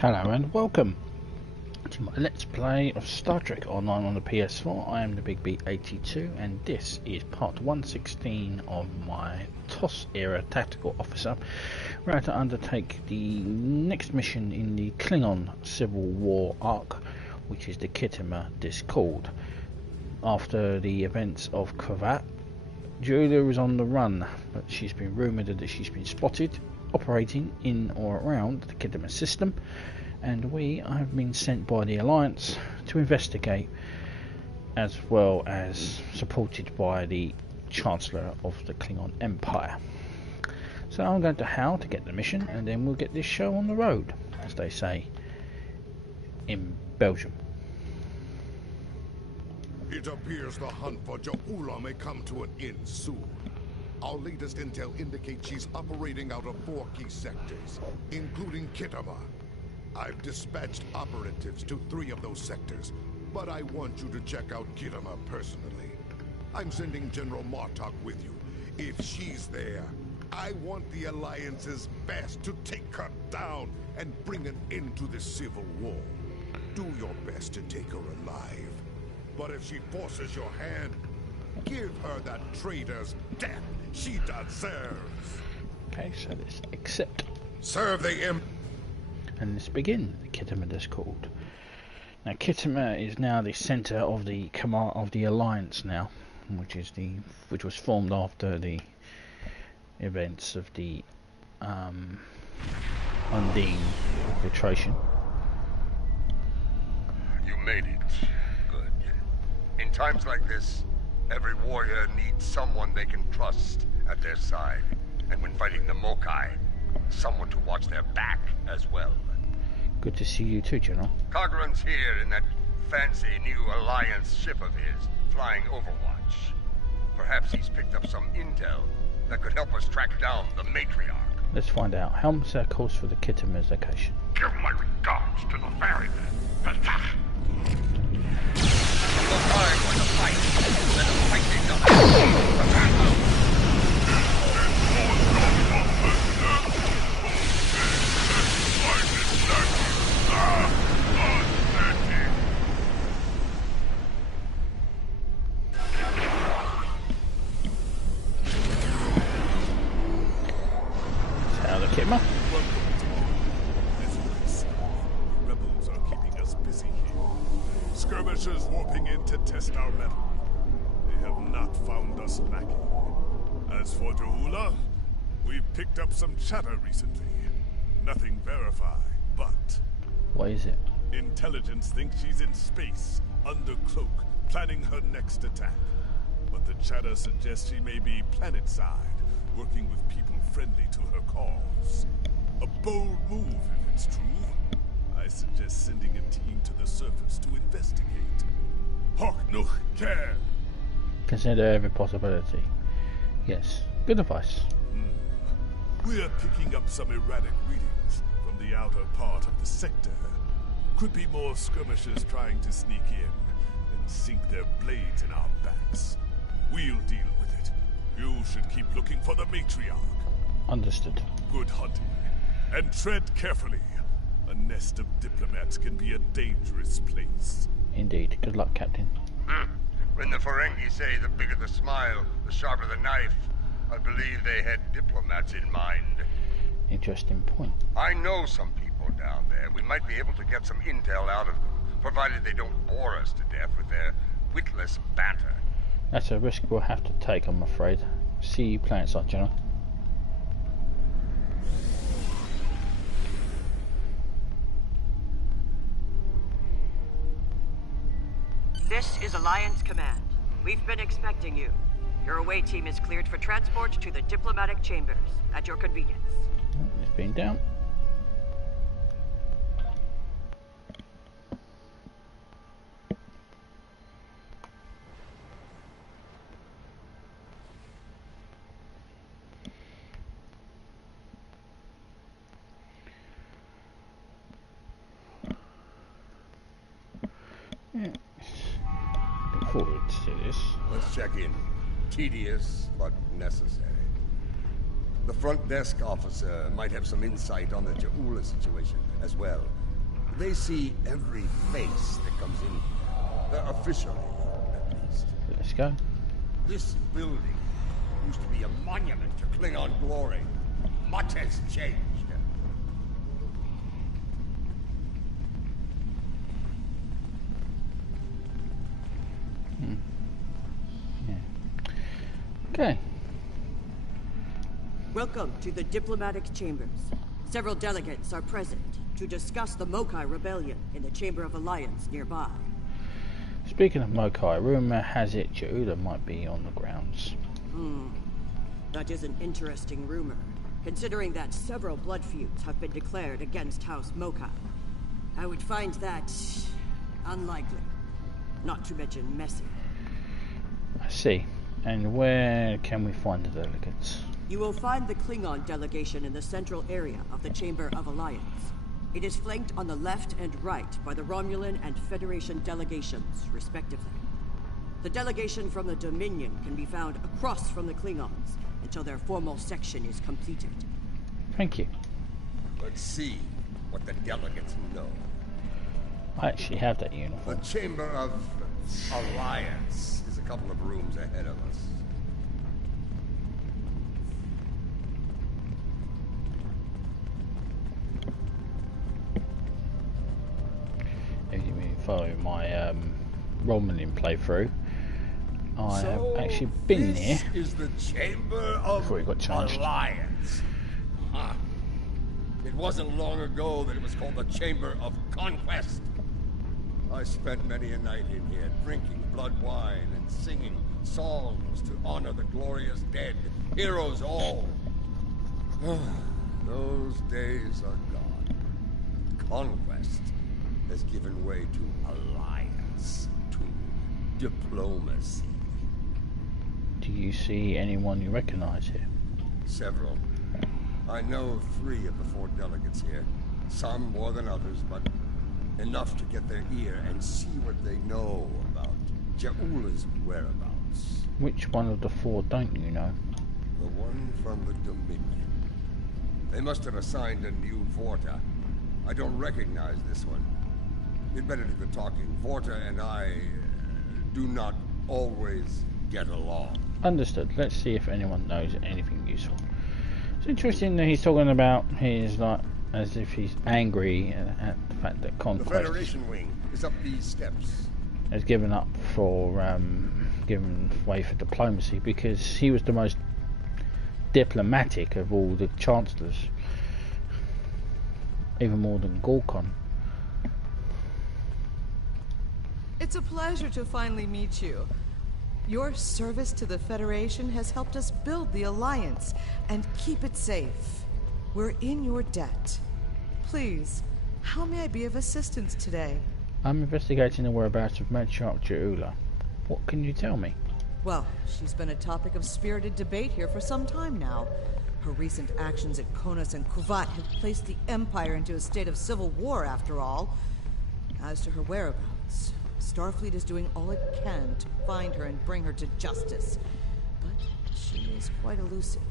Hello and welcome to my Let's Play of Star Trek Online on the PS4. I am the Big B82 and this is part 116 of my TOS era Tactical Officer. We're going to undertake the next mission in the Klingon Civil War arc, which is the Khitomer Discord. After the events of Kavat, Julia is on the run, but she's been rumoured that she's been spotted operating in or around the Khitomer system, and we have been sent by the Alliance to investigate, as well as supported by the Chancellor of the Klingon Empire. So I'm going to Hal to get the mission, and then we'll get this show on the road, as they say in Belgium. It appears the hunt for Ja'ula may come to an end soon. Our latest intel indicates she's operating out of 4 key sectors, including Khitomer. I've dispatched operatives to 3 of those sectors, but I want you to check out Khitomer personally. I'm sending General Martok with you. If she's there, I want the Alliance's best to take her down and bring an end to this civil war. Do your best to take her alive. But if she forces your hand, give her that traitor's death she deserves. Okay, so let's accept. Serve the Imp. And let's begin the Khitomer Discord. Now, Khitomer is now the centre of the command of the Alliance now, which was formed after the events of the Undine infiltration. You made it. Good. In times like this, every warrior needs someone they can trust at their side. And when fighting the Mokai, someone to watch their back as well. Good to see you too, General. Cogran's here in that fancy new Alliance ship of his, flying Overwatch. Perhaps he's picked up some intel that could help us track down the matriarch. Let's find out. Helm's our course for the Khitomer's location. Give my regards to the ferryman. Mokai going to fight. Let them fight together. Khitomer. Rebels are keeping us busy here. Skirmishers warping in to test our mettle. They have not found us lacking. As for Ja'ula, we've picked up some chatter recently. Nothing verified, but... What is it? Intelligence thinks she's in space, under cloak, planning her next attack. But the chatter suggests she may be planetside, working with people friendly to her cause. A bold move, if it's true. I suggest sending a team to the surface to investigate. Hawk no care. Consider every possibility. Yes, good advice. We're picking up some erratic readings from the outer part of the sector. Could be more skirmishers trying to sneak in and sink their blades in our backs. We'll deal with it. You should keep looking for the matriarch. Understood. Good hunting. And tread carefully. A nest of diplomats can be a dangerous place. Indeed. Good luck, Captain. When the Ferengi say the bigger the smile, the sharper the knife, I believe they had diplomats in mind. Interesting point. I know some people down there. We might be able to get some intel out of them, provided they don't bore us to death with their witless banter. That's a risk we'll have to take, I'm afraid. See you planetside, General. This is Alliance Command. We've been expecting you. Your away team is cleared for transport to the diplomatic chambers, at your convenience. It's been down. Looking forward to this. Let's check in. Tedious, but necessary. The front desk officer might have some insight on the Ja'ula situation as well. They see every face that comes in here. Officially, at least. Let's go. This building used to be a monument to Klingon glory. Much has changed. Yeah. Okay. Welcome to the diplomatic chambers. Several delegates are present to discuss the Mokai rebellion in the Chamber of Alliance nearby. Speaking of Mokai, rumor has it Jaula might be on the grounds. That is an interesting rumor, considering that several blood feuds have been declared against House Mokai. I would find that unlikely, not to mention messy. I see. And where can we find the delegates? You will find the Klingon delegation in the central area of the Chamber of Alliance. It is flanked on the left and right by the Romulan and Federation delegations, respectively. The delegation from the Dominion can be found across from the Klingons until their formal section is completed. Thank you. Let's see what the delegates know. I actually have that The uniform. Chamber of Alliance is a couple of rooms ahead of us. If you follow my Romulan playthrough, I have actually been this there is the Chamber of before it got changed. Alliance. Huh. It wasn't long ago that it was called the Chamber of Conquest. I spent many a night in here drinking blood wine and singing songs to honor the glorious dead, heroes all. Those days are gone. Conquest has given way to alliance, to diplomacy. Do you see anyone you recognize here? Several. I know 3 of the 4 delegates here. Some more than others, but enough to get their ear and see what they know about Jaula's whereabouts. Which one of the 4 don't you know? The one from the Dominion. They must have assigned a new Vorta. I don't recognize this one. You'd better do the talking. Vorta and I do not always get along. Understood. Let's see if anyone knows anything useful. It's interesting that he's talking about his, like, as if he's angry at the fact that The Conquest Federation wing is up these steps. has given up for given way for diplomacy, because he was the most diplomatic of all the chancellors, even more than Gorkon. It's a pleasure to finally meet you. Your service to the Federation has helped us build the Alliance and keep it safe. We're in your debt. Please, how may I be of assistance today? I'm investigating the whereabouts of Matriarch Jaula. What can you tell me? Well, she's been a topic of spirited debate here for some time now. Her recent actions at Konos and Kuvat have placed the Empire into a state of civil war, after all. As to her whereabouts, Starfleet is doing all it can to find her and bring her to justice. But she is quite elusive,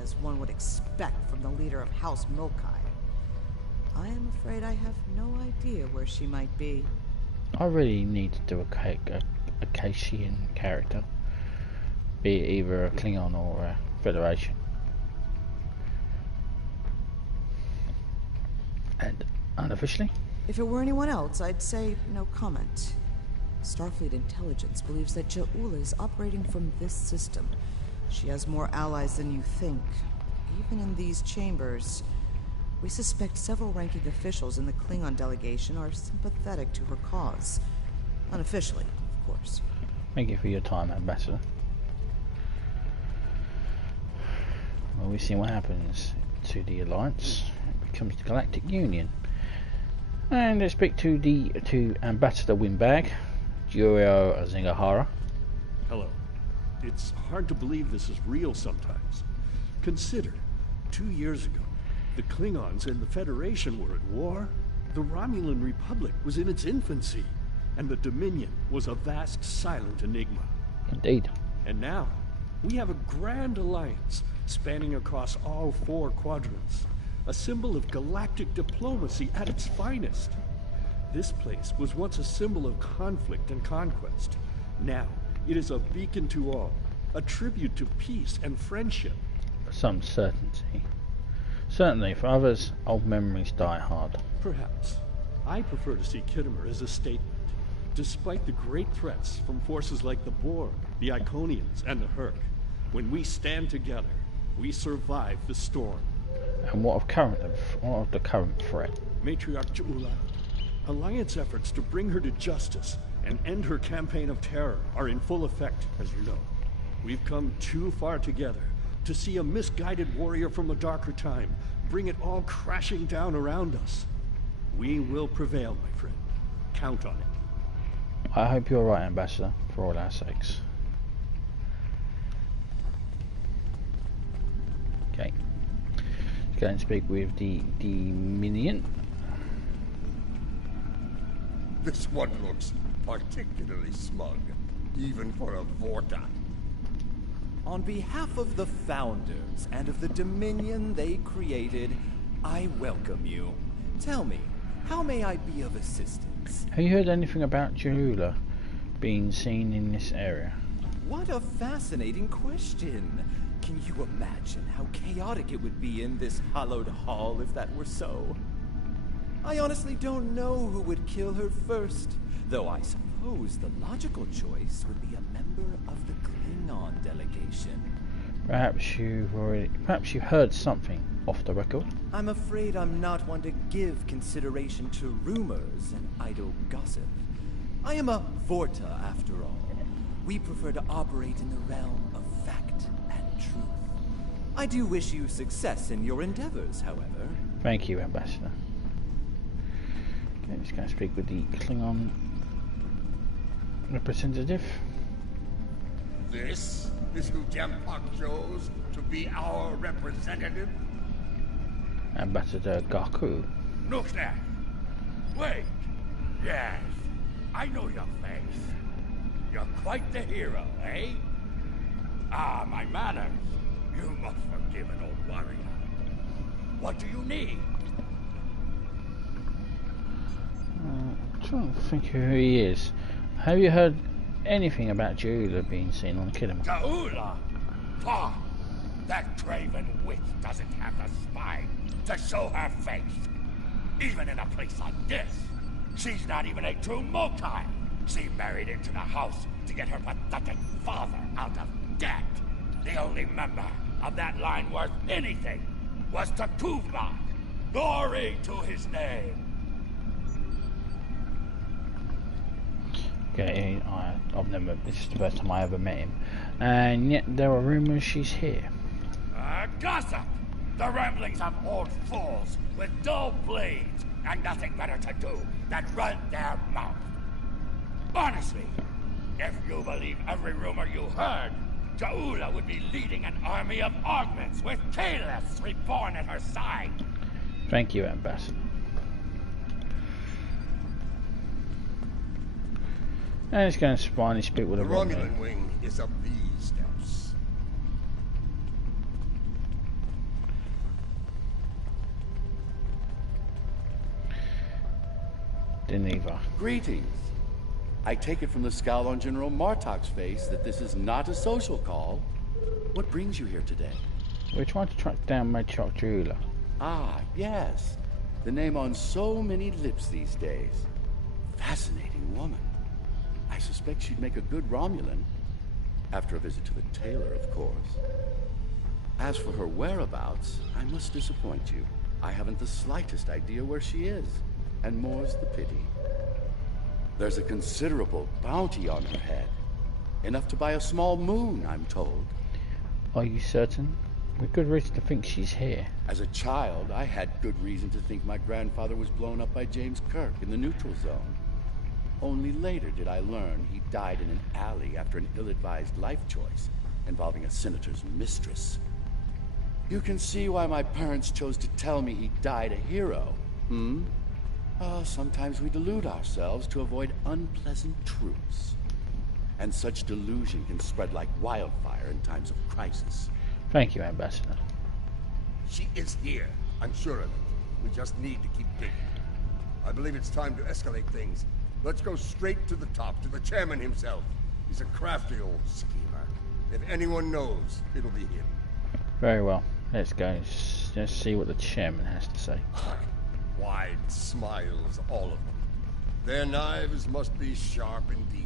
as one would expect from the leader of House Mokai. I am afraid I have no idea where she might be. I really need to do a Kaishian character, be it either a Klingon or a Federation. And unofficially? If it were anyone else, I'd say no comment. Starfleet intelligence believes that Jaula is operating from this system. She has more allies than you think. Even in these chambers, we suspect several ranking officials in the Klingon delegation are sympathetic to her cause. Unofficially, of course. Thank you for your time, Ambassador. Well, we see what happens to the Alliance. It becomes the Galactic Union. And let's speak to Ambassador Windbag, Juro Zingahara. Hello. It's hard to believe this is real sometimes. Consider, 2 years ago, the Klingons and the Federation were at war. The Romulan Republic was in its infancy, and the Dominion was a vast silent enigma. Indeed. And now, we have a grand alliance spanning across all 4 quadrants. a symbol of galactic diplomacy at its finest. This place was once a symbol of conflict and conquest. Now, it is a beacon to all, a tribute to peace and friendship. Some certainty. Certainly, for others, old memories die hard. Perhaps. I prefer to see Khitomer as a statement. Despite the great threats from forces like the Borg, the Iconians, and the Herc, when we stand together, we survive the storm. And what of the current threat? Matriarch Ja'ula, Alliance efforts to bring her to justice and end her campaign of terror are in full effect, as you know. We've come too far together to see a misguided warrior from a darker time bring it all crashing down around us. We will prevail, my friend. Count on it. I hope you're right, Ambassador, for all our sakes. Okay. Let's go and speak with the Minion. This one looks particularly smug, even for a Vorta. On behalf of the Founders and of the Dominion they created, I welcome you. Tell me, how may I be of assistance? Have you heard anything about Ja'ula being seen in this area? What a fascinating question. Can you imagine how chaotic it would be in this hallowed hall if that were so? I honestly don't know who would kill her first, though I suppose the logical choice would be a member of the Klingon delegation. Perhaps you've heard something off the record? I'm afraid I'm not one to give consideration to rumors and idle gossip. I am a Vorta, after all. We prefer to operate in the realm of fact and truth. I do wish you success in your endeavors, however. Thank you, Ambassador. Okay, I'm just going to speak with the Klingon representative. This is who Jampak chose to be our representative? Ambassador Gaku. Look there. Wait. Yes, I know your face. You're quite the hero, eh? Ah, my manners. You must forgive an old warrior. What do you need? I'm trying to think who he is. Have you heard anything about Ja'ula being seen on Khitomer? Ja'ula? Pah! That craven witch doesn't have the spine to show her face. Even in a place like this, she's not even a true Mokai. She married into the house to get her pathetic father out of debt. The only member of that line worth anything was Takuvma. Glory to his name. Okay, this is the first time I ever met him. And yet there are rumours she's here. Gossip! The ramblings of old fools with dull blades and nothing better to do than run their mouth. Honestly, if you believe every rumor you heard, Ja'ula would be leading an army of augments with Kalis reborn at her side. Thank you, Ambassador. And it's going to finally speak with The a Romulan wing is up these steps. Deneva. Greetings. I take it from the scowl on General Martok's face that this is not a social call. What brings you here today? We're trying to track down Matriarch Ja'ula. Ah, yes. The name on so many lips these days. Fascinating woman. I suspect she'd make a good Romulan. After a visit to the tailor, of course. As for her whereabouts, I must disappoint you. I haven't the slightest idea where she is. And more's the pity. There's a considerable bounty on her head. Enough to buy a small moon, I'm told. Are you certain? With good reason to think she's here. As a child, I had good reason to think my grandfather was blown up by James Kirk in the neutral zone. Only later did I learn he died in an alley after an ill-advised life choice involving a senator's mistress. You can see why my parents chose to tell me he died a hero, hmm? Sometimes we delude ourselves to avoid unpleasant truths. And such delusion can spread like wildfire in times of crisis. Thank you, Ambassador. She is here. I'm sure of it. We just need to keep digging. I believe it's time to escalate things. Let's go straight to the top, to the chairman himself. He's a crafty old schemer. If anyone knows, it'll be him. Very well. Let's go. Let's see what the chairman has to say. Wide smiles, all of them. Their knives must be sharp indeed.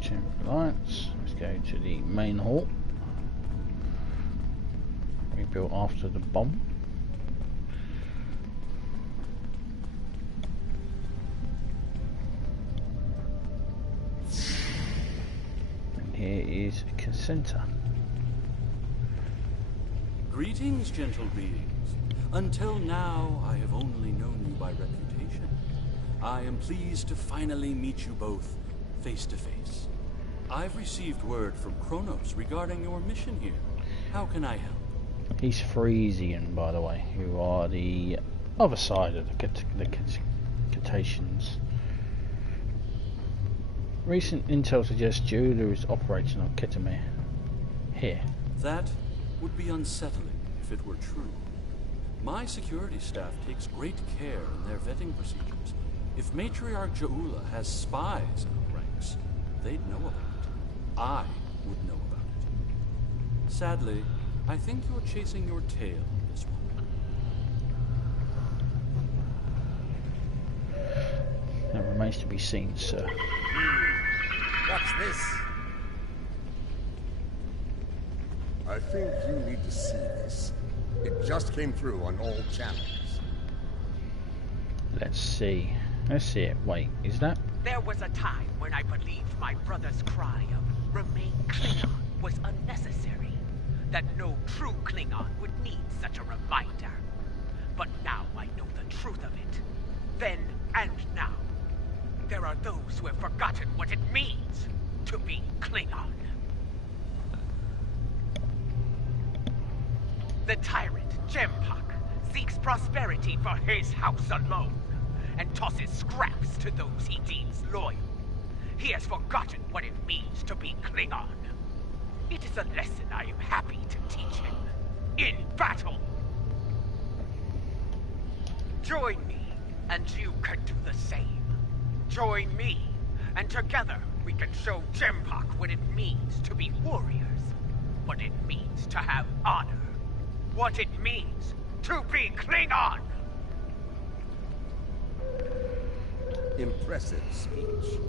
Chamber of Alliance. Let's go to the main hall. Rebuilt after the bomb. And here is Consenter. Greetings, gentle beings. Until now, I have only known you by reputation. I am pleased to finally meet you both face to face. I've received word from Kronos regarding your mission here. How can I help? He's Frisian, by the way, who are the other side of the Cetaceans. Recent intel suggests Julia is operating on Khitomer here. That would be unsettling if it were true. My security staff takes great care in their vetting procedures. If Matriarch Jaula has spies in her ranks, they'd know about it. I would know about it. Sadly, I think you're chasing your tail on this one. That remains to be seen, sir. What's this? I think you need to see this. It just came through on all channels. Let's see. Let's see it. Wait, is that? There was a time when I believed my brother's cry of "Remain Klingon" was unnecessary. That no true Klingon would need such a reminder. But now I know the truth of it. Then and now. There are those who have forgotten what it means to be Klingon. The tyrant, Jempak, seeks prosperity for his house alone, and tosses scraps to those he deems loyal. He has forgotten what it means to be Klingon. It is a lesson I am happy to teach him. In battle! Join me, and you can do the same. Join me, and together we can show Jempak what it means to be warriors. What it means to have honor. What it means to be Klingon! Impressive speech.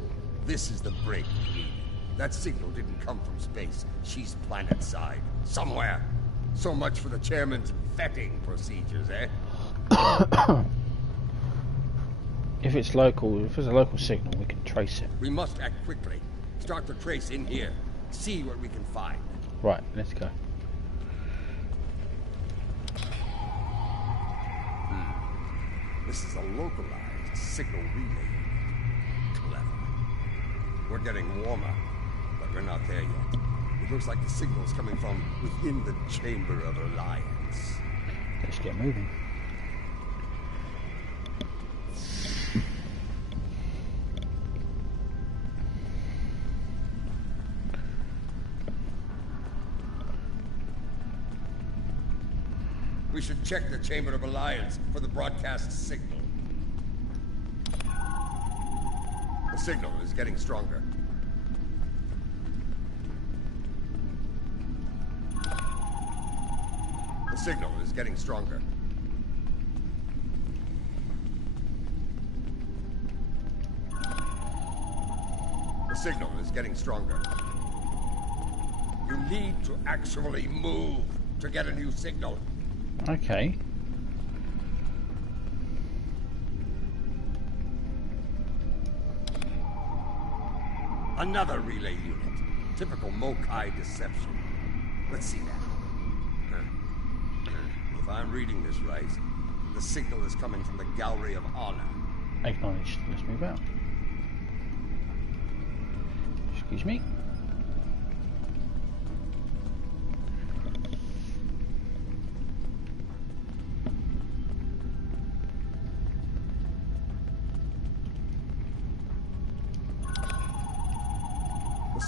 This is the break we need. That signal didn't come from space. She's planet-side. Somewhere. So much for the chairman's vetting procedures, eh? If it's local, if there's a local signal, we can trace it. We must act quickly. Start the trace in here. See what we can find. Right, let's go. This is a localized signal relay. Clever. We're getting warmer, but we're not there yet. It looks like the signal's coming from within the Chamber of Alliance. Let's get moving. We should check the Chamber of Alliance for the broadcast signal. The signal is getting stronger. The signal is getting stronger. The signal is getting stronger. You need to actually move to get a new signal. Okay. Another relay unit. Typical Mokai deception. Let's see that. If I'm reading this right, the signal is coming from the Gallery of Honor. Acknowledged. Let's move out. Excuse me.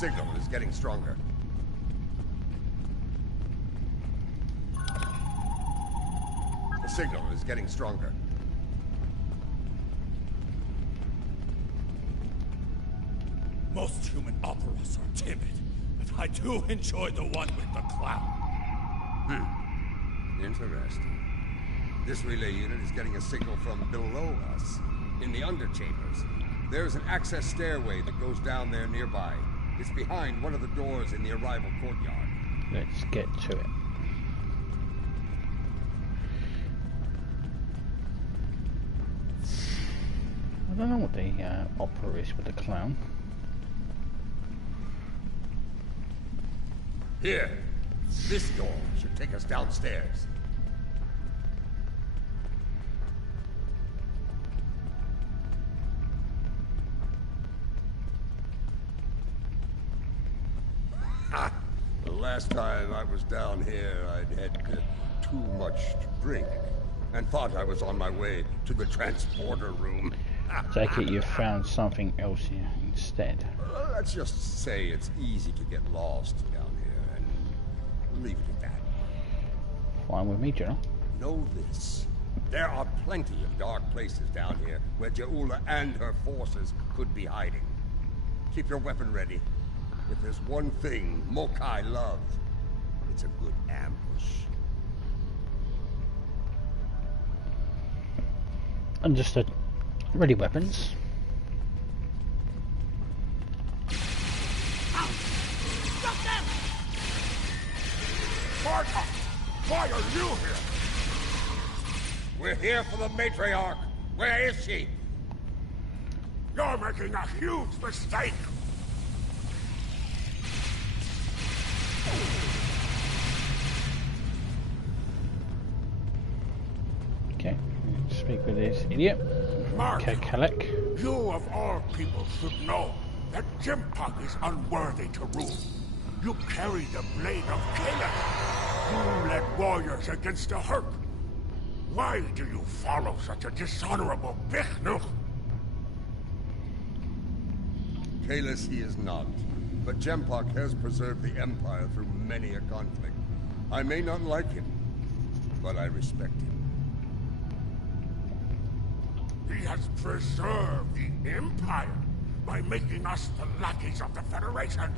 signal is getting stronger. The signal is getting stronger. Most human operas are timid, but I do enjoy the one with the clown. Interesting. This relay unit is getting a signal from below us, in the underchambers. There's an access stairway that goes down there nearby. It's behind one of the doors in the arrival courtyard. Let's get to it. I don't know what the opera is with the clown. Here. This door should take us downstairs. The last time I was down here, I'd had too much to drink and thought I was on my way to the transporter room. Take it you found something else here instead. Let's just say it's easy to get lost down here and leave it at that. Fine with me, General. Know this. There are plenty of dark places down here where Ja'ula and her forces could be hiding. Keep your weapon ready. If there's one thing Mokai love, it's a good ambush. Understood. Ready weapons. Stop them! Marta, why are you here? We're here for the matriarch. Where is she? You're making a huge mistake. Okay, speak with this idiot. Mark, Okay, Kalek. you of all people should know that Jimpak is unworthy to rule. You carry the blade of Caleb. You led warriors against the herd. Why do you follow such a dishonorable Bichnuk? Kalis he is not, but Jempak has preserved the Empire through many a conflict. I may not like him, but I respect him. He has preserved the Empire by making us the lackeys of the Federation.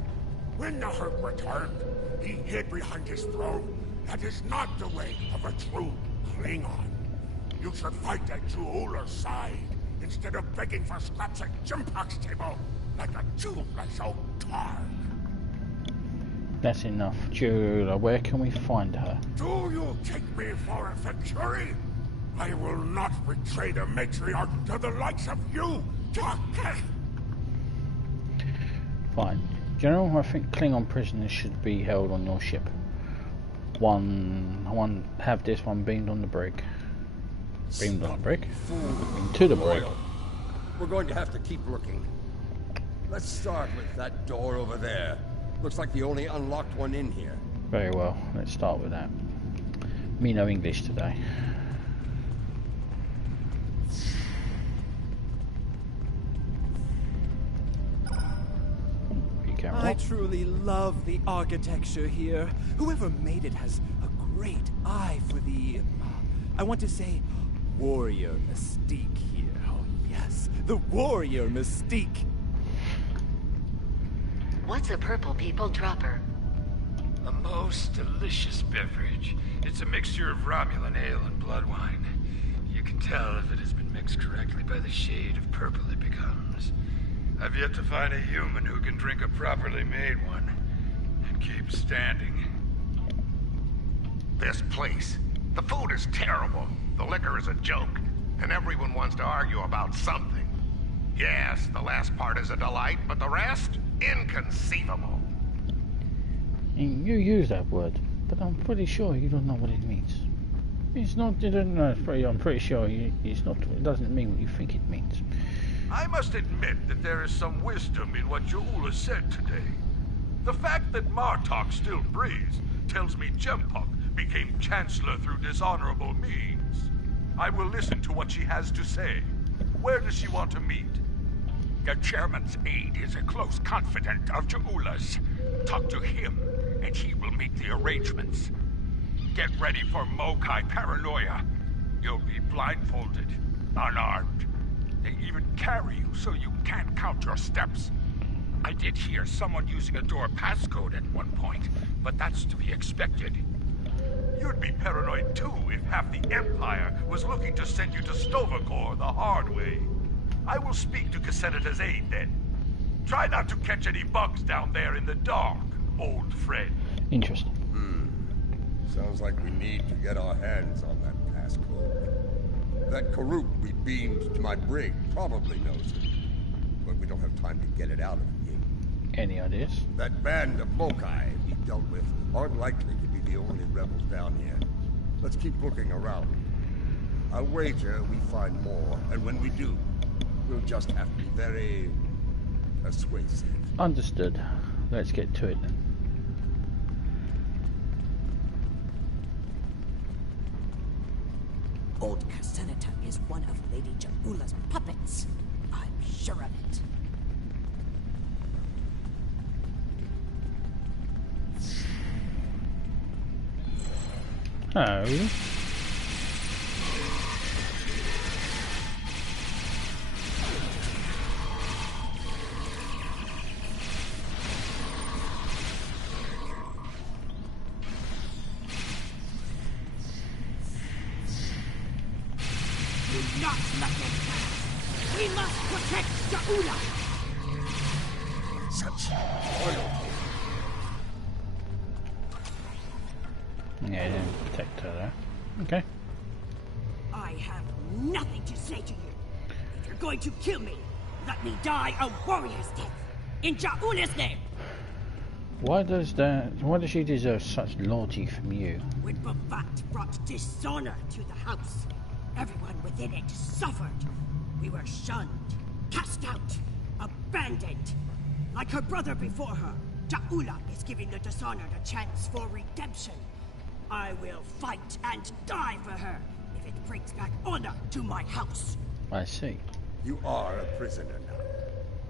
When the herd returned, he hid behind his throne. That is not the way of a true Klingon. You should fight at Ja'ula's side, instead of begging for scraps at Jimpak's table, like a toothless old targ. That's enough. Ja'ula, where can we find her? Do you take me for a Venturi? I will not betray the matriarch to the likes of you, Tarketh! Fine. General, I think Klingon prisoners should be held on your ship. Have this one beamed on the brig. Beamed on the brig? Beamed to the brig. We're going to have to keep looking. Let's start with that door over there. Looks like the only unlocked one in here. Very well, let's start with that. Me no English today. I truly love the architecture here. Whoever made it has a great eye for the, I want to say, warrior mystique here. Oh yes, the warrior mystique. What's a purple people dropper? A most delicious beverage. It's a mixture of Romulan ale and blood wine. You can tell if it has been mixed correctly by the shade of purple it becomes. I've yet to find a human who can drink a properly made one and keep standing. This place. The food is terrible. The liquor is a joke. And everyone wants to argue about something. Yes, the last part is a delight, but the rest? Inconceivable. You use that word, but I'm pretty sure you don't know what it means. It's not, you don't know, I'm pretty sure it's not, it doesn't mean what you think it means. I must admit that there is some wisdom in what Ja'ula said today. The fact that Martok still breathes tells me Jempak became Chancellor through dishonorable means. I will listen to what she has to say. Where does she want to meet? The chairman's aide is a close confidant of Ja'ula's. Talk to him, and he will make the arrangements. Get ready for Mokai paranoia. You'll be blindfolded, unarmed. They even carry you so you can't count your steps. I did hear someone using a door passcode at one point, but that's to be expected. You'd be paranoid too if half the Empire was looking to send you to Stovacor the hard way. I will speak to Cassetta's aide then. Try not to catch any bugs down there in the dark, old friend. Interesting. Sounds like we need to get our hands on that passcode. That Karuk we beamed to my brig probably knows it. But we don't have time to get it out of him. Any ideas? That band of Mokai we dealt with aren't likely to be the only rebels down here. Let's keep looking around. I'll wager we find more, and when we do, we'll just have to be very persuasive. Understood. Let's get to it then. Old Cassetta is one of Lady Ja'ula's puppets. I'm sure of it. Oh. Do not let them pass. We must protect Ja'ula. Such loyalty. Yeah, I didn't protect her there. Okay. I have nothing to say to you. If you're going to kill me, let me die a warrior's death. In Ja'ula's name. Why does she deserve such loyalty from you? When Bavat brought dishonor to the house, everyone within it suffered. We were shunned, cast out, abandoned. Like her brother before her, Ja'ula is giving the dishonored a chance for redemption. I will fight and die for her if it brings back honor to my house. I see. You are a prisoner now,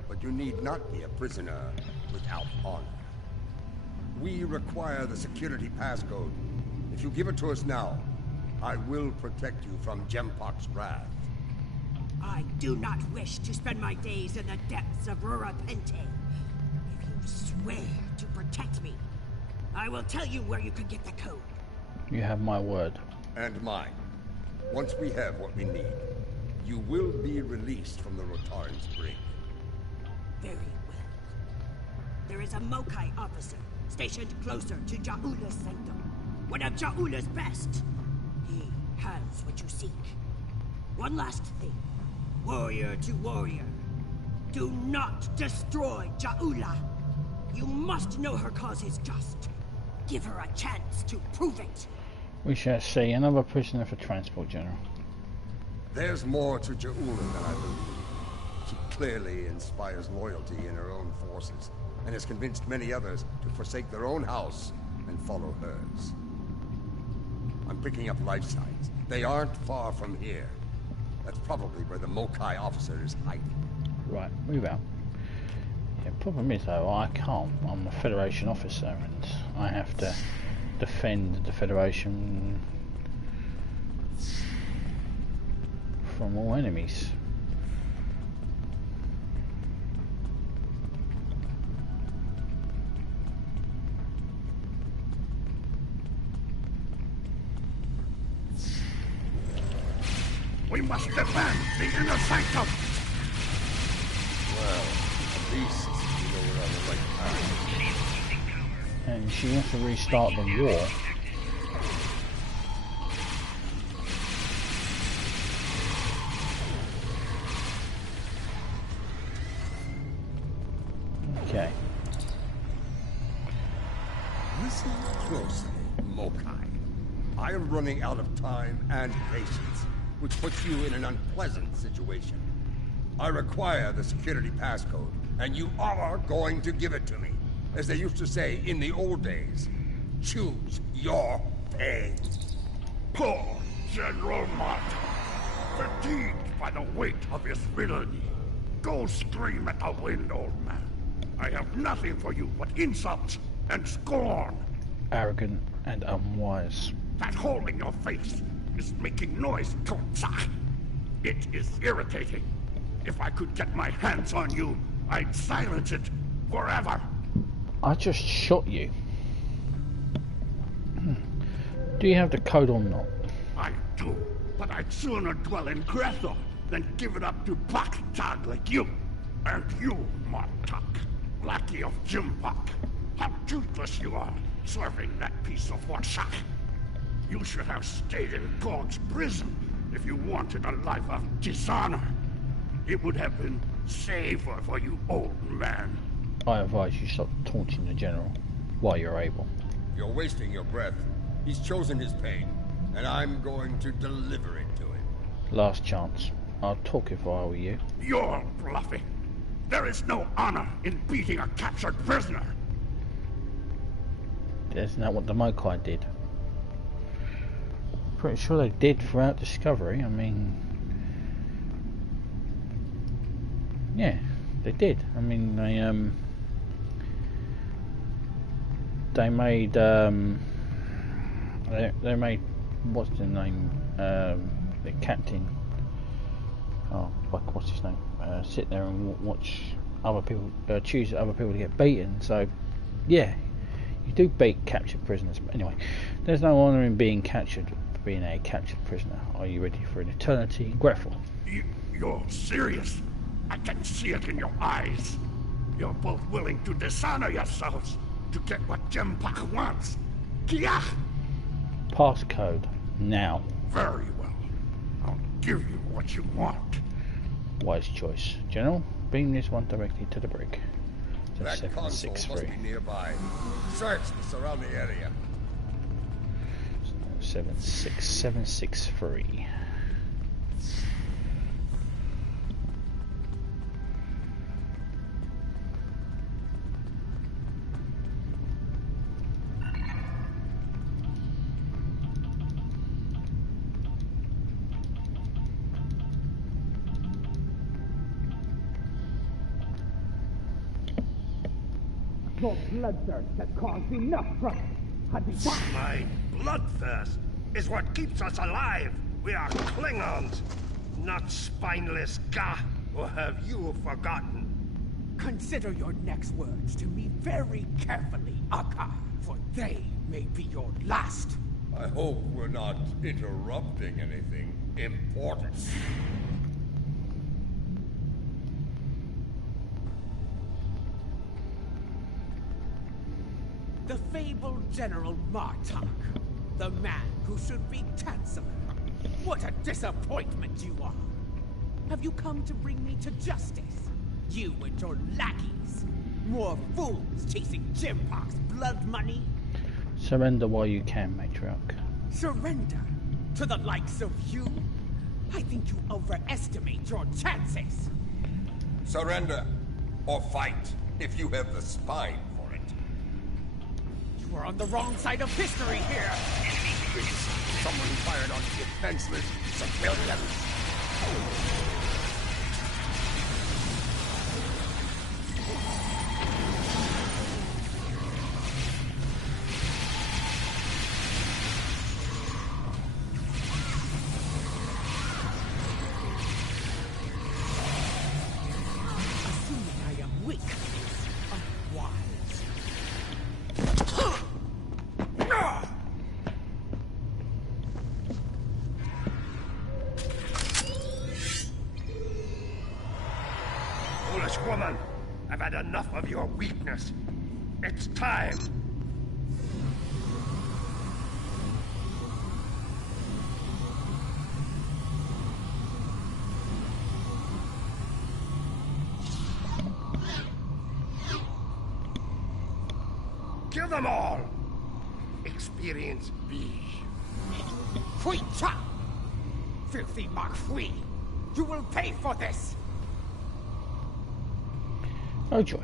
but you need not be a prisoner without honor. We require the security passcode. If you give it to us now, I will protect you from Gempok's wrath. I do not wish to spend my days in the depths of Rurapente. If you swear to protect me, I will tell you where you can get the code. You have my word. And mine. Once we have what we need, you will be released from the Rotarn's brig. Very well. There is a Mokai officer stationed closer to Ja'ula's sanctum. One of Ja'ula's best. He has what you seek. One last thing. Warrior to warrior. Do not destroy Ja'ula. You must know her cause is just. Give her a chance to prove it. We shall see. Another prisoner for transport, General. There's more to Ja'ula than I believe. She clearly inspires loyalty in her own forces, and has convinced many others to forsake their own house and follow hers. I'm picking up life signs. They aren't far from here. That's probably where the Mokai officer is hiding. Right, move out. Yeah, problem is though, I can't. I'm a Federation officer and I have to defend the Federation from all enemies. We must defend the inner sanctum! Well, at least we know we're on the right path. And she wants to restart the war. Okay. Listen closely, Mokai. I am running out of time and patience, which puts you in an unpleasant situation. I require the security passcode, and you are going to give it to me. As they used to say in the old days, choose your fate. Poor General Mata, fatigued by the weight of his villainy. Go scream at the wind, old man. I have nothing for you but insults and scorn. Arrogant and unwise. That hole in your face is making noise, Totsa. It is irritating. If I could get my hands on you, I'd silence it forever. I just shot you. Do you have the code or not? I do, but I'd sooner dwell in Grethel than give it up to Baktag like you. And you, Martak, lackey of Jimpak. How toothless you are, serving that piece of Warshak. You should have stayed in God's prison if you wanted a life of dishonor. It would have been safer for you, old man. I advise you stop taunting the general while you're able. You're wasting your breath. He's chosen his pain, and I'm going to deliver it to him. Last chance. I'll talk if I were you. You're bluffing. There is no honor in beating a captured prisoner. Isn't that what the Mokai did? Pretty sure they did throughout Discovery. I mean, yeah, they did. I mean, they made they made what's the name? The captain. Oh, what's his name? Sit there and watch other people choose other people to get beaten. So, yeah, you do beat captured prisoners. But anyway, there's no honour in being captured. Being a captured prisoner. Are you ready for an eternity in Grethel? You're serious. I can see it in your eyes. You're both willing to dishonor yourselves to get what Jimpak wants. Kiach! Passcode now. Very well. I'll give you what you want. Wise choice. General, beam this one directly to the brig. That console must be nearby. Search the surrounding area. 76763. Your bloodthirst has caused enough trouble. My bloodthirst is what keeps us alive. We are Klingons, not spineless Ga. Or have you forgotten? Consider your next words to me very carefully, Akka, for they may be your last. I hope we're not interrupting anything important. The fabled General Martok, the man who should be Chancellor. What a disappointment you are! Have you come to bring me to justice? You and your lackeys. More fools chasing Jimpak's blood money? Surrender while you can, matriarch. Surrender? To the likes of you? I think you overestimate your chances. Surrender, or fight, if you have the spine for it. You are on the wrong side of history here. Someone fired on defenseless civilians. Assuming I am weak, unwise. Foolish woman, I've had enough of your weakness. It's time. Kill them all! Experience B. Fui Cha! Filthy Mark Fui! You will pay for this! Oh joy.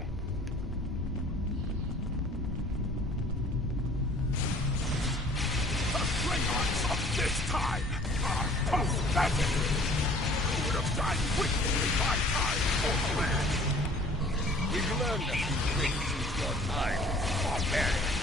The Klingons of this time are pathetic! would have died quickly if I died for the man. We've learned a few things since your time, barbarian.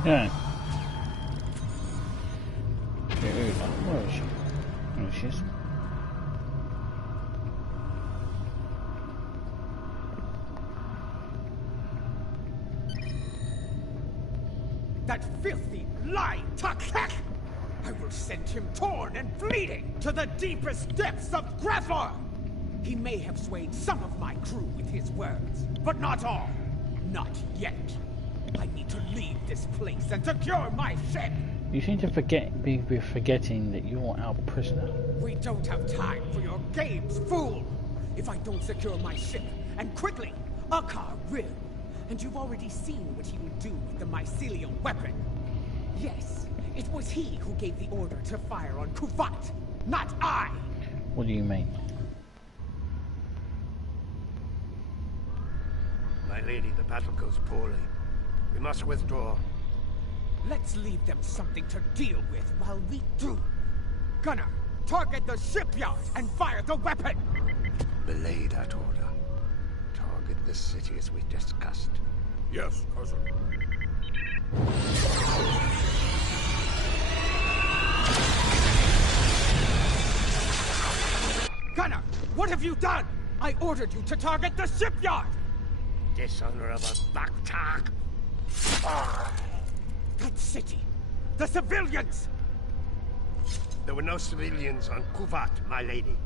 Okay. Where is she? There she is. That filthy, lying Tuck-Hack! I will send him torn and bleeding to the deepest depths of Greffar! He may have swayed some of my crew with his words, but not all. Not yet. I need to leave this place and secure my ship! You seem to be forgetting that you're our prisoner. We don't have time for your games, fool! If I don't secure my ship, and quickly, Akar will. And you've already seen what he will do with the mycelium weapon. Yes, it was he who gave the order to fire on Kuvat, not I! What do you mean? My lady, the battle goes poorly. We must withdraw. Let's leave them something to deal with while we do. Gunner, target the shipyard and fire the weapon! Belay that order. Target the city as we discussed. Yes, cousin. Gunner, what have you done? I ordered you to target the shipyard! Dishonorable Baktak! That city! The civilians! There were no civilians on Kuvat, my lady.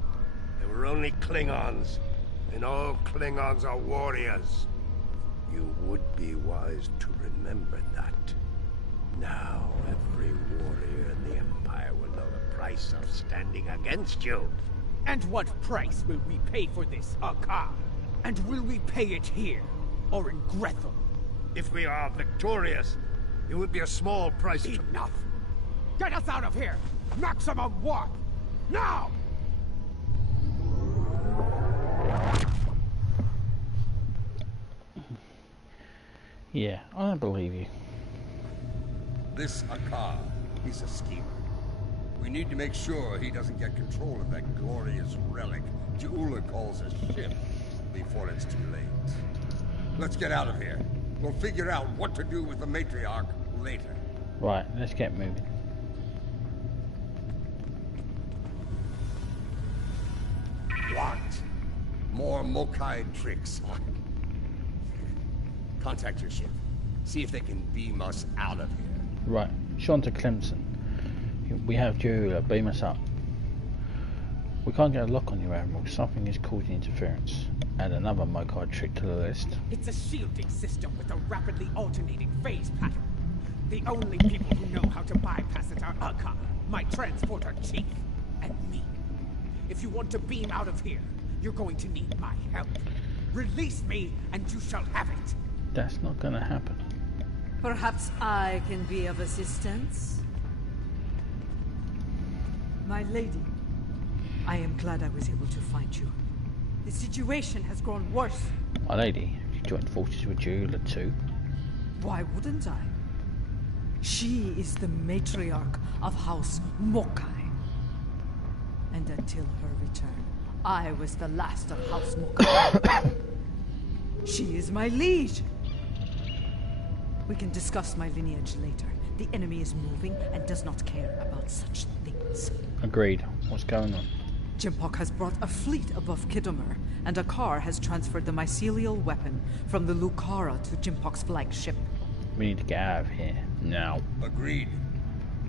There were only Klingons. And all Klingons are warriors. You would be wise to remember that. Now every warrior in the Empire will know the price of standing against you. And what price will we pay for this, Akar? And will we pay it here, or in Grethel? If we are victorious, it would be a small price to... Enough! Get us out of here! Maximum warp! Now! Yeah, I don't believe you. This Akar, he's a schemer. We need to make sure he doesn't get control of that glorious relic Ja'ula calls a ship before it's too late. Let's get out of here. We'll figure out what to do with the matriarch later. Right, let's get moving. What? More Mokai tricks, huh? Contact your ship. See if they can beam us out of here. Right, Shanta Clemson. We have Ja'ula, beam us up. We can't get a lock on you, Admiral. Something is causing interference. Add another Mokai trick to the list. It's a shielding system with a rapidly alternating phase pattern. The only people who know how to bypass it are Akar, my transporter chief, and me. If you want to beam out of here, you're going to need my help. Release me, and you shall have it. That's not gonna happen. Perhaps I can be of assistance? My lady, I am glad I was able to find you. The situation has grown worse. My lady, have you joined forces with Ja'ula too? Why wouldn't I? She is the matriarch of House Mokai. And until her return, I was the last of House Mokai. She is my liege. We can discuss my lineage later. The enemy is moving and does not care about such things. Agreed. What's going on? Jimpok has brought a fleet above Khitomer, and Akar has transferred the mycelial weapon from the Lucara to Jimpok's flagship. We need to get out of here. Now. Agreed.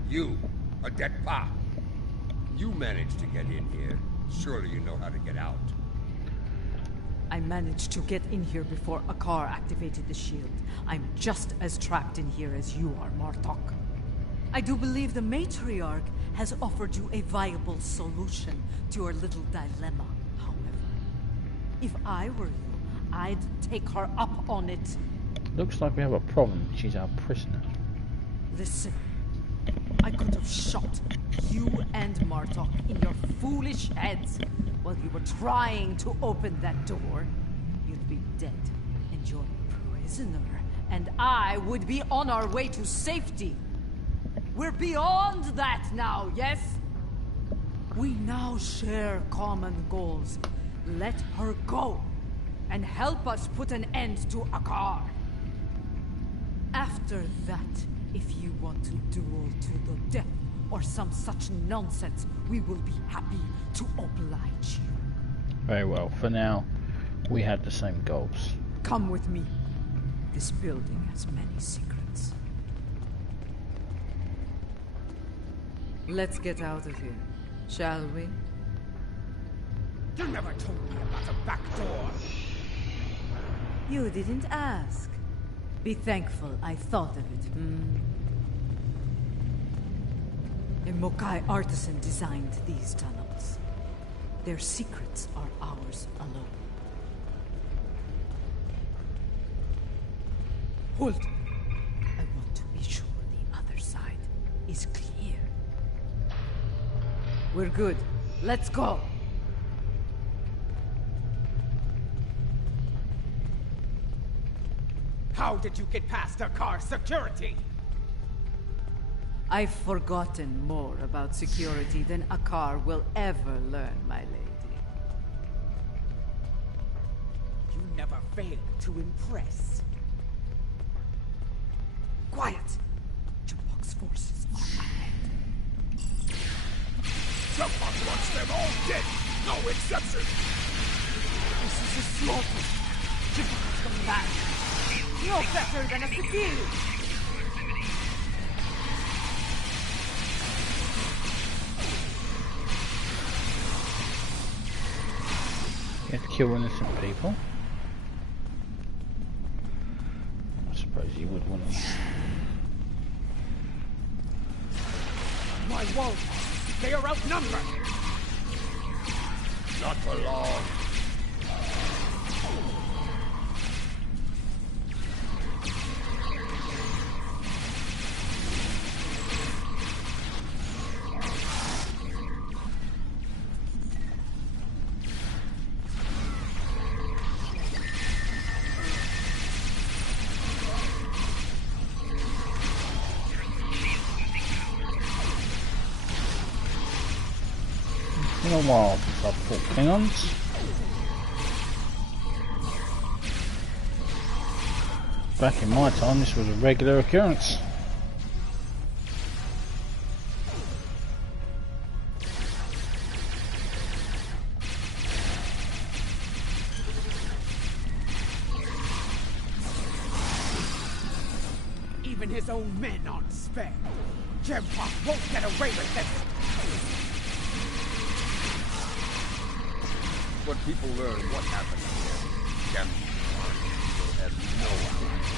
You, a Detpa. You managed to get in here. Surely you know how to get out. I managed to get in here before Akar activated the shield. I'm just as trapped in here as you are, Martok. I do believe the matriarch has offered you a viable solution to your little dilemma, however. If I were you, I'd take her up on it. Looks like we have a problem. She's our prisoner. Listen. I could have shot you and Martok in your foolish heads while you were trying to open that door. You'd be dead, and you're a prisoner, and I would be on our way to safety. We're beyond that now, yes? We now share common goals. Let her go, and help us put an end to Akar. After that, if you want to duel to the death or some such nonsense, we will be happy to oblige you. Very well. For now, we have the same goals. Come with me. This building has many secrets. Let's get out of here, shall we? You never told me about a back door. You didn't ask. Be thankful I thought of it, A Mokai artisan designed these tunnels. Their secrets are ours alone. Hold. I want to be sure the other side is clear. We're good. Let's go. How did you get past Akar's security? I've forgotten more about security than Akar will ever learn, my lady. You never fail to impress. Quiet! Jumbock's forces are ahead. Jumbock wants them all dead! No exception! This is a slaughter. Jumbock is coming back. You're better than a Figili. You have to kill innocent people. I suppose you would, wouldn't you? My walls, they are outnumbered! Not for long. In a while since I've fought Klingons. Back in my time, this was a regular occurrence. Even his own men aren't spared. Jumbock won't get away with this! When people learn what happened here, Jumbock will have no idea.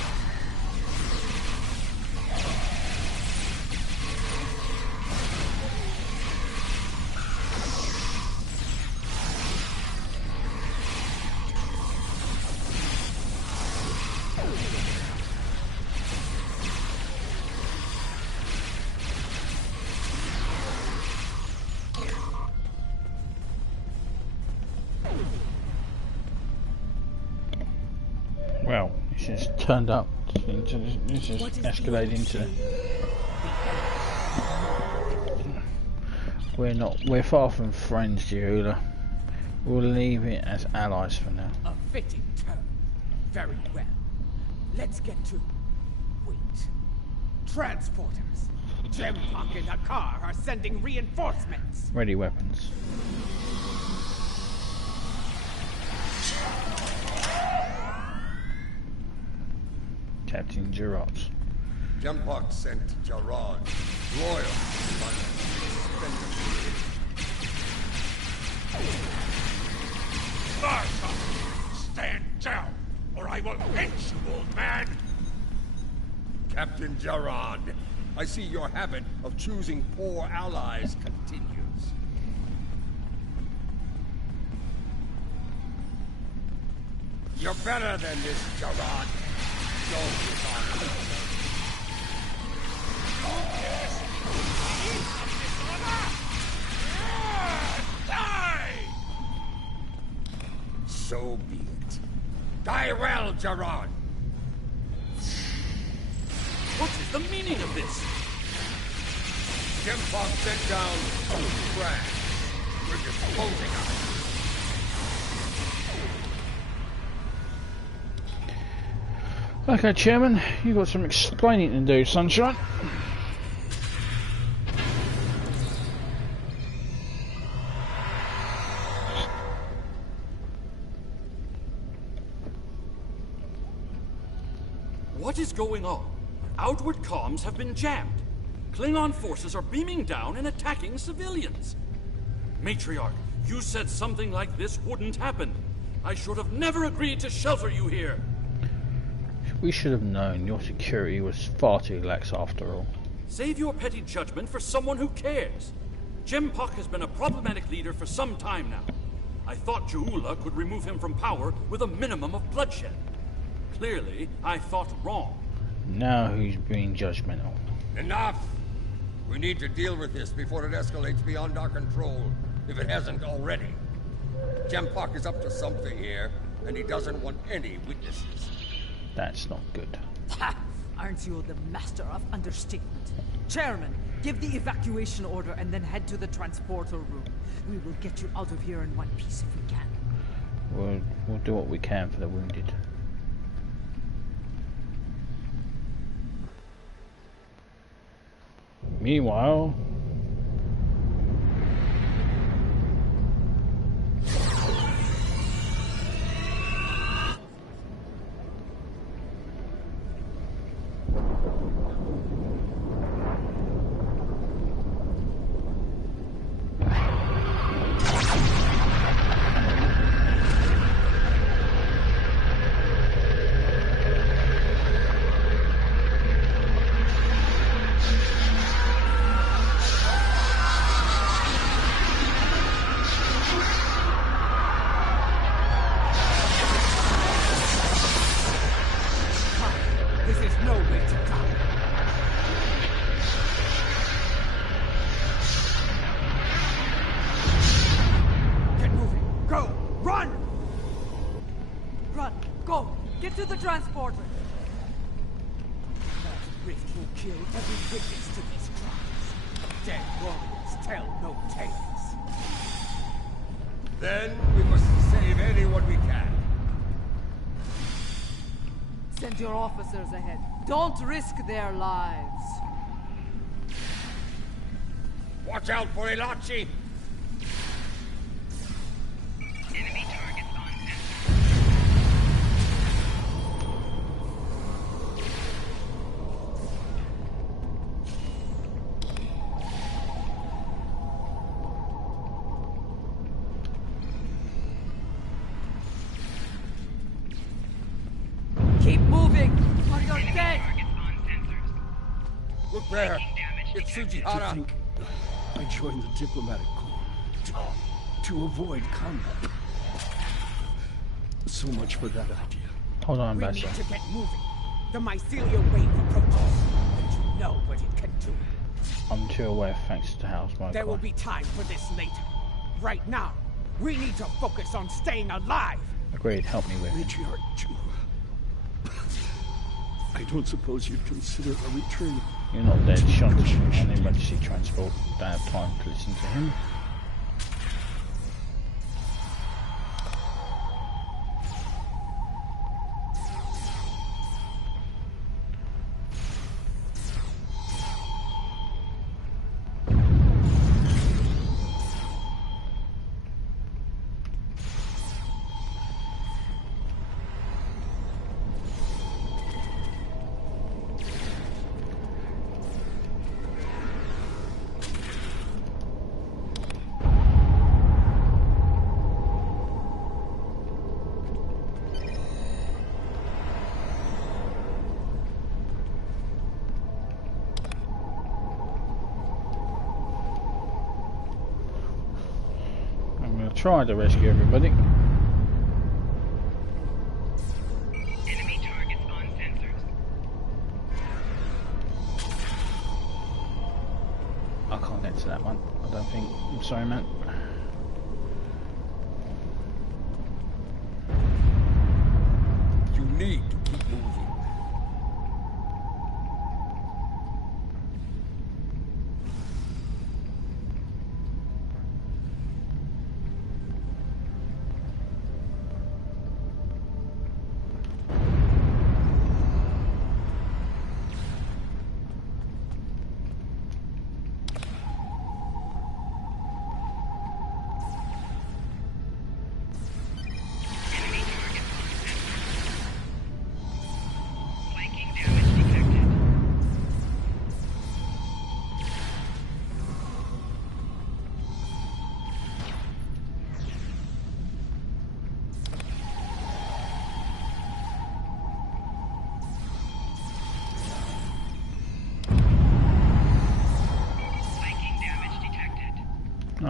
Well, this has turned up into this has escalated into. We're far from friends, Jehula. We'll leave it as allies for now. A fitting term. Very well. Let's get to... Wait. Transporters. Jumbock and Akar are sending reinforcements. Ready weapons. Captain Gerard. Jumbock sent Gerard, loyal, but Martha, stand down, or I will end you, old man! Captain Gerard, I see your habit of choosing poor allies continues. You're better than this, Gerard. Don't dishonor yourself. Gerard! What is the meaning of this? Jempok sent down trash. We're disposing of it. Okay, Chairman, you got some explaining to do, sunshine. What is going on? Outward comms have been jammed. Klingon forces are beaming down and attacking civilians. Matriarch, you said something like this wouldn't happen. I should have never agreed to shelter you here. We should have known your security was far too lax after all. Save your petty judgment for someone who cares. Jempok has been a problematic leader for some time now. I thought Ja'ula could remove him from power with a minimum of bloodshed. Clearly, I thought wrong. Now who's being judgmental? Enough! We need to deal with this before it escalates beyond our control, if it hasn't already. Jempok is up to something here, and he doesn't want any witnesses. That's not good. Ha! Aren't you the master of understatement? Chairman, give the evacuation order and then head to the transporter room. We will get you out of here in one piece if we can. We'll do what we can for the wounded. Meanwhile... Transporter. That rift will kill every witness to these crimes. Dead warriors tell no tales. Then we must save anyone we can. Send your officers ahead. Don't risk their lives. Watch out for Elachi! Enemy targets on center. Keep moving, or you're dead! Look there! It's Sujihara! To think I joined the diplomatic corps to avoid combat. So much for that idea. Hold on, We Ambassador. need to get moving. The mycelial wave approaches, and you know what it can do. I'm too aware thanks to House Micah. There will be time for this later. Right now, we need to focus on staying alive. Agreed, help me with it. Matriarch Ja'ula. I don't suppose you'd consider a return. You're not dead, Sean. On emergency transport. Don't have time to listen to him. Try to rescue everybody. Enemy targets on sensors. I can't get to that one, I don't think. I'm sorry, man. You need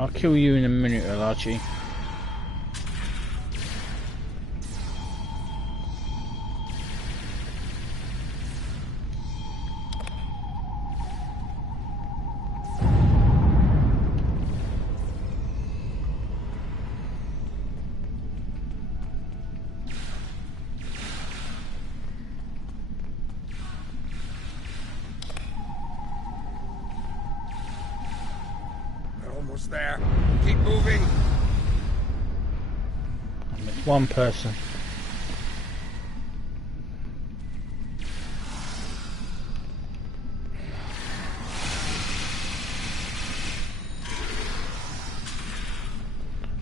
I'll kill you in a minute, Archie. Almost there. Keep moving. It's one person.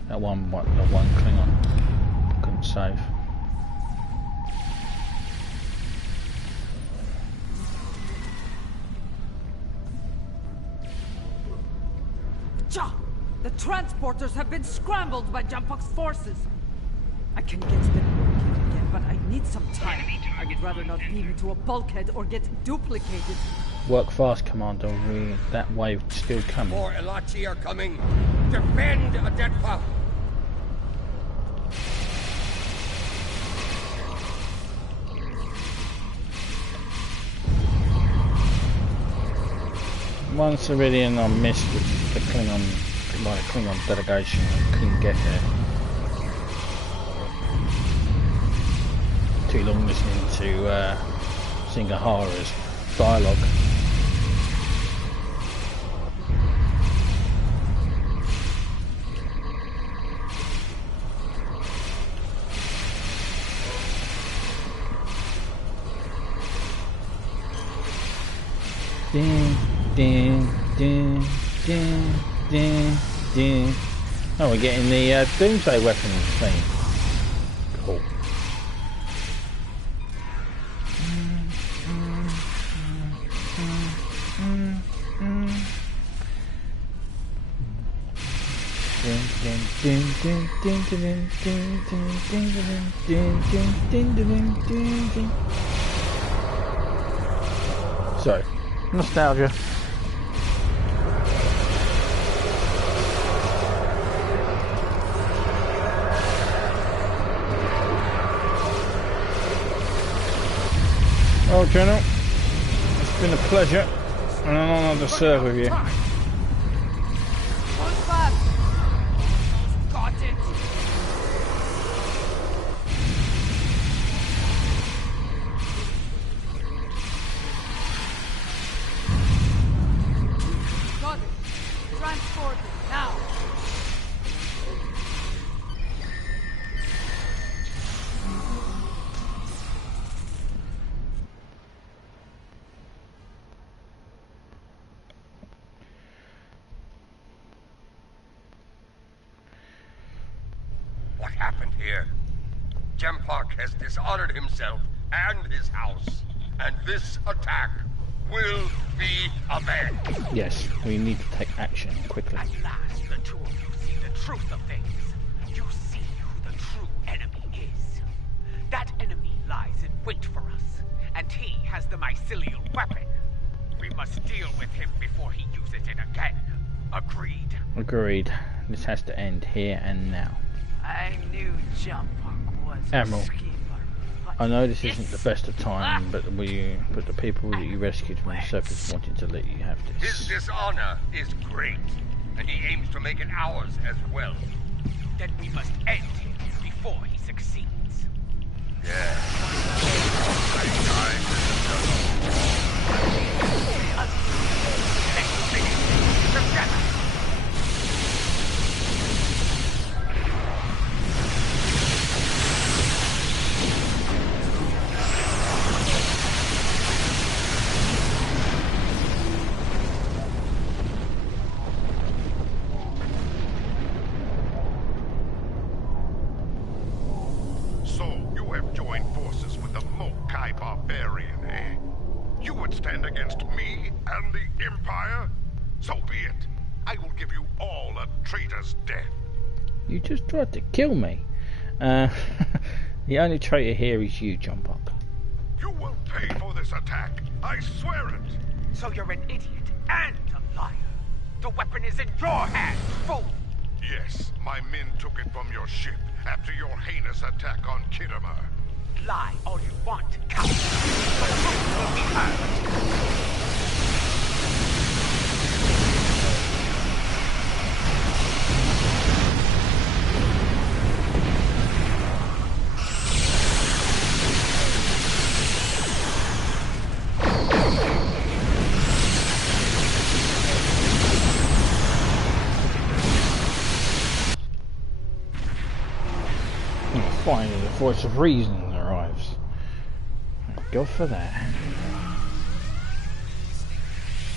That one Klingon couldn't save. The transporters have been scrambled by Jampok's forces. I can get them working again, but I need some time. I would rather not beam into a bulkhead or get duplicated. Work fast, Commander. That wave still coming. More Elachi are coming. Defend Adetpa. One civilian I missed, which is the Klingon delegation. I couldn't get there. Too long listening to Singahara's dialogue. Ding, ding, ding, ding, ding, ding. Oh, we're getting the Doomsday weapon thing. Cool. Sorry, nostalgia. Well, General, it's been a pleasure and an honour to serve with you. Got it. Got it. Transport it now. What happened here? Jempak has dishonored himself and his house, and this attack will be avenged. Yes, we need to take action quickly. At last, the two of you see the truth of things. You see who the true enemy is. That enemy lies in wait for us, and he has the mycelial weapon. We must deal with him before he uses it again. Agreed? Agreed. This has to end here and now. I knew Jampok was Admiral, a schemer. I know this isn't the best of time, but the people that you rescued from the surface wanted to let you have this. His dishonor is great, and he aims to make it ours as well. Then we must end him before he succeeds. So, you have joined forces with the Mokai barbarian, eh? You would stand against me and the Empire? So be it. I will give you all a traitor's death. You just tried to kill me. The only traitor here is you, Jampok. You will pay for this attack. I swear it. So you're an idiot and a liar. The weapon is in your hands, fool! Yes, my men took it from your ship after your heinous attack on Khitomer. Lie all you want, coward. But truth will be heard. Finally, the voice of reason arrives. Go for that.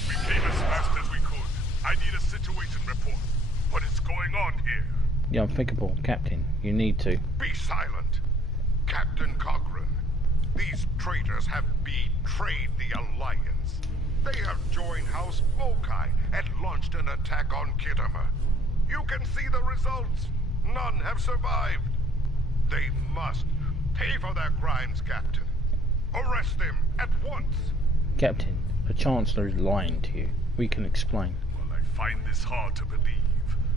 We came as fast as we could. I need a situation report. What is going on here? The unthinkable, Captain. You need to. Be silent. Captain Cochrane, these traitors have betrayed the Alliance. They have joined House Mokai and launched an attack on Khitomer. You can see the results. None have survived. They must pay for their crimes, Captain. Arrest them at once. Captain, the Chancellor is lying to you. We can explain. Well, I find this hard to believe.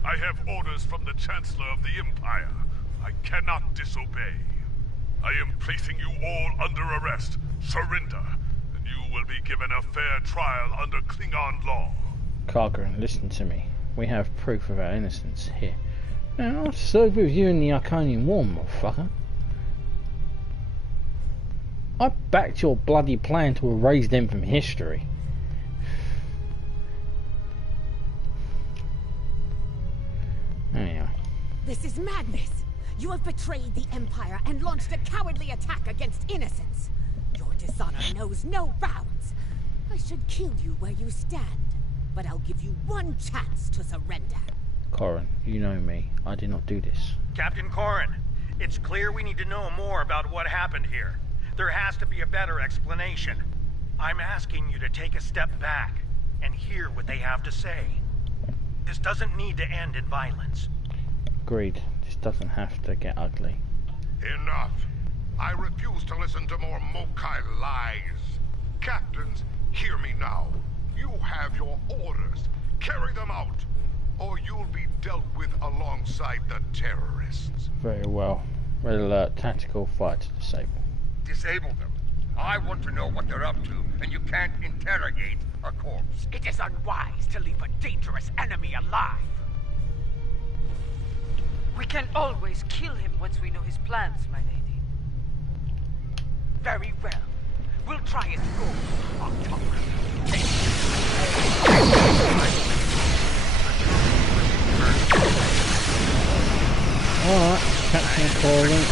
I have orders from the Chancellor of the Empire. I cannot disobey. I am placing you all under arrest. Surrender, and you will be given a fair trial under Klingon law. Cochrane, listen to me. We have proof of our innocence here. Now, I'll serve with you in the Arconian War, motherfucker. I backed your bloody plan to erase them from history. Anyhow. This is madness. You have betrayed the Empire and launched a cowardly attack against innocents. Your dishonor knows no bounds. I should kill you where you stand, but I'll give you one chance to surrender. Corrin, you know me. I did not do this. Captain Corrin, it's clear we need to know more about what happened here. There has to be a better explanation. I'm asking you to take a step back and hear what they have to say. This doesn't need to end in violence. Agreed. This doesn't have to get ugly. Enough. I refuse to listen to more Mokai lies. Captains, hear me now. You have your orders. Carry them out, or you'll be dealt with alongside the terrorists. Very well. Red alert. Tactical fire to disable. Disable them. I want to know what they're up to, and you can't interrogate a corpse. It is unwise to leave a dangerous enemy alive. We can always kill him once we know his plans, my lady. Very well. We'll try it through, I'll talk. Alright, Captain Corrin.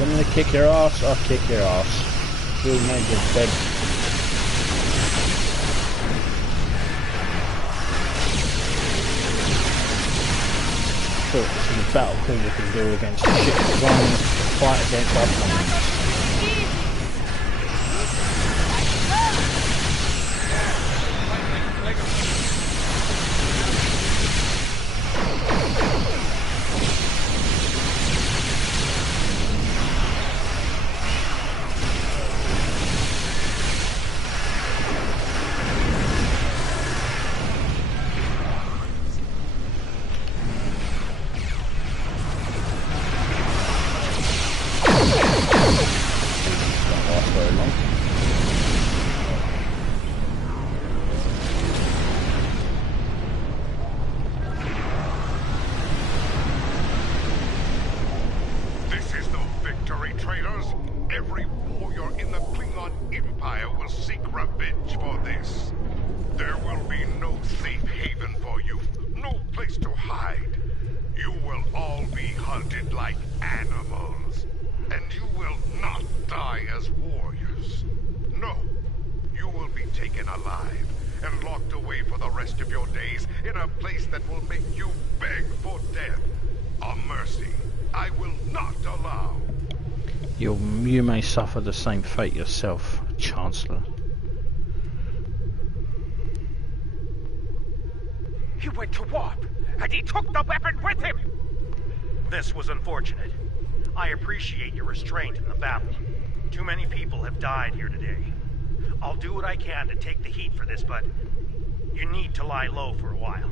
I'm gonna kick your ass, I'll kick your ass. You'll make your bed. Sure, this is a battle thing we can do against the ship one to fight against our opponents. You may suffer the same fate yourself, Chancellor. went to warp, and he took the weapon with him! This was unfortunate. I appreciate your restraint in the battle. Too many people have died here today. I'll do what I can to take the heat for this, but you need to lie low for a while.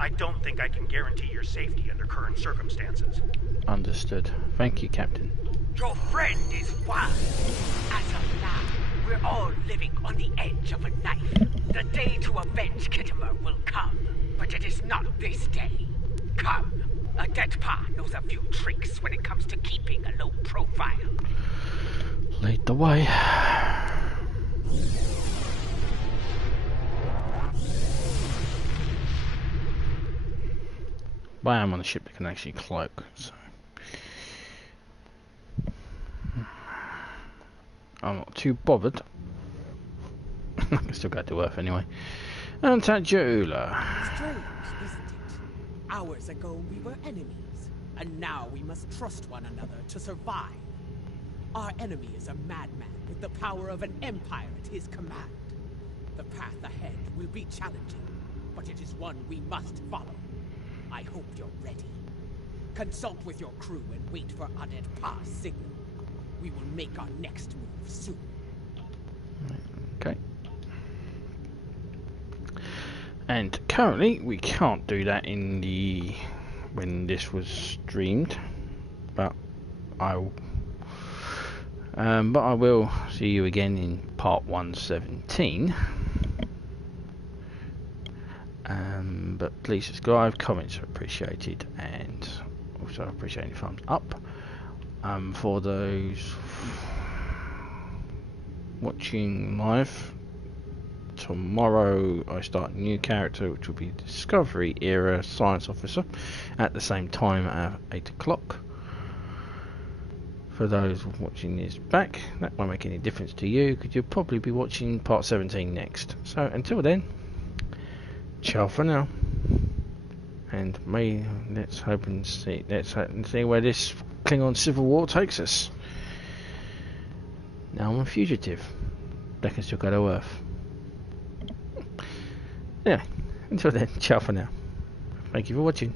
I don't think I can guarantee your safety under current circumstances. Understood. Thank you, Captain. Your friend is wild. As of now, we're all living on the edge of a knife. The day to avenge Khitomer will come, but it is not this day. Come. A dead pa knows a few tricks when it comes to keeping a low profile. Lead the way. But I am on a ship that can actually cloak, so I'm not too bothered. I can still go to Earth anyway. And Tajula. Strange, isn't it? Hours ago we were enemies, and now we must trust one another to survive. Our enemy is a madman with the power of an empire at his command. The path ahead will be challenging, but it is one we must follow. I hope you're ready. Consult with your crew and wait for Adet Pa's signal. We will make our next move soon. Okay. And currently we can't do that in the when this was streamed, but I will see you again in part 117. But please subscribe, comments are appreciated, and also appreciate any thumbs up. For those watching live, tomorrow I start a new character which will be Discovery Era Science Officer at the same time at 8 o'clock. For those watching this back, that won't make any difference to you because you'll probably be watching part 17 next. So until then, ciao for now, and let's hope and see where this Klingon Civil War takes us. Now I'm a fugitive. They can still go to Earth. Yeah, until then, ciao for now. Thank you for watching.